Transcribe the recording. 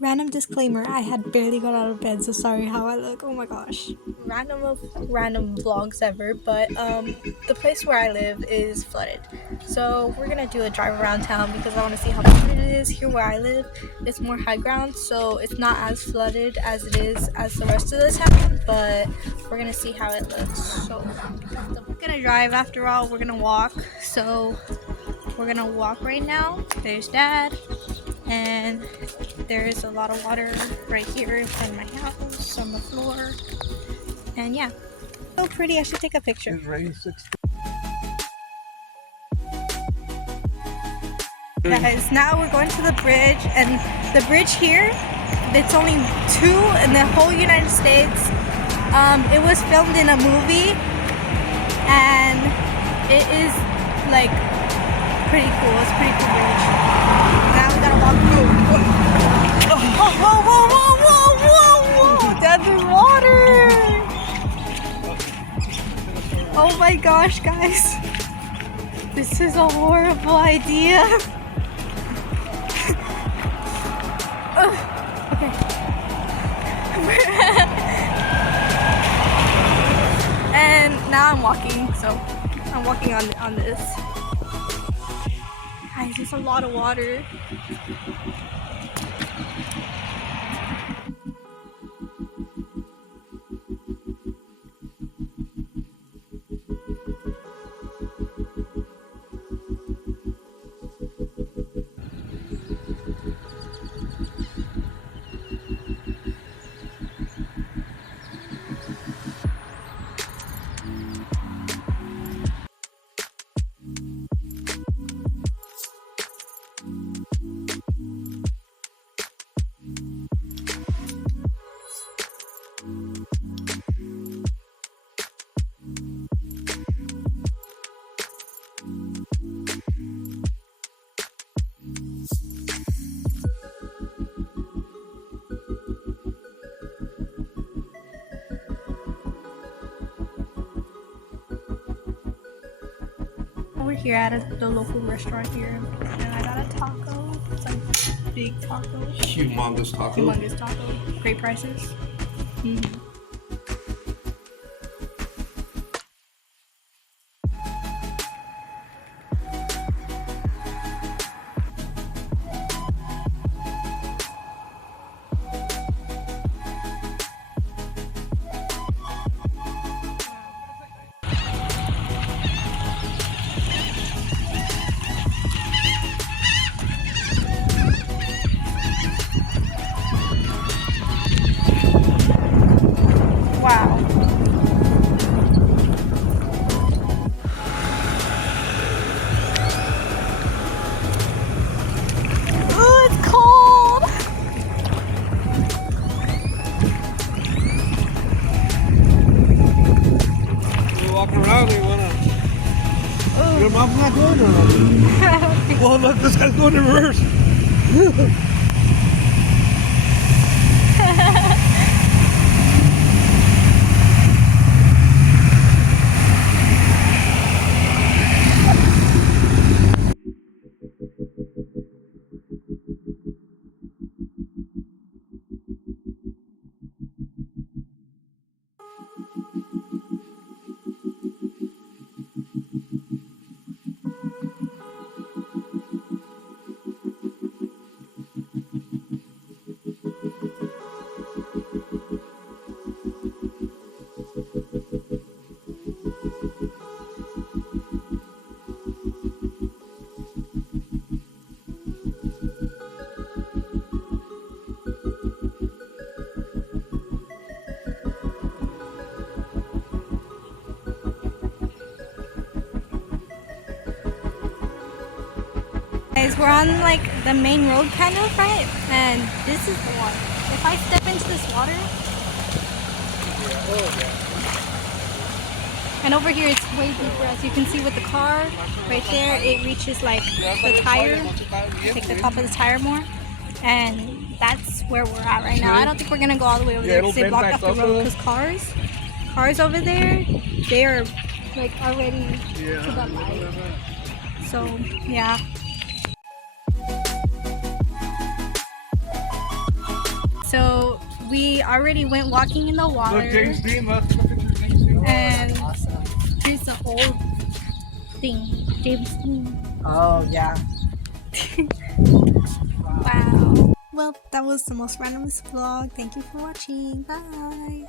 Random disclaimer, I had barely got out of bed, so sorry how I look. Oh my gosh. Random of random vlogs ever, but the place where I live is flooded. So we're gonna do a drive around town because I want to see how flooded it is. Here where I live, it's more high ground, so it's not as flooded as it is as the rest of the town, but we're gonna see how it looks. So we're gonna drive after all, we're gonna walk. So we're gonna walk right now. There's Dad. And there's a lot of water right here in front of my house on the floor. And yeah, so pretty. I should take a picture. Guys, now we're going to the bridge, and the bridge here, it's only 2 in the whole United States. It was filmed in a movie, and it is like pretty cool. It's a pretty cool bridge. Now we gotta walk through. Whoa, whoa, whoa, whoa, whoa, whoa! That's water! Oh my gosh, guys. This is a horrible idea. Okay. And now I'm walking, so I'm walking on this. Guys, there's a lot of water. We're here at the local restaurant here, and I got a taco. It's like big taco. Humongous taco. Humongous taco. Great prices. Wow. Oh, it's cold. We're walking around, we wanna... Oh. Your mom's not going or not? Well, look, this guy's going in reverse. Guys, we're on like the main road kind of, right? And this is the water. If I step into this water, and over here it's way deeper, as you can see with the car right there, it reaches like the tire, like the top of the tire more, and that's where we're at right now. I don't think we're gonna go all the way over there because they blocked off the road because cars cars over there, they are like already to the light. So yeah. So we already went walking in the water, and here's the old thing, James Dean. Oh yeah. Wow. Well, that was the most randomest vlog. Thank you for watching. Bye.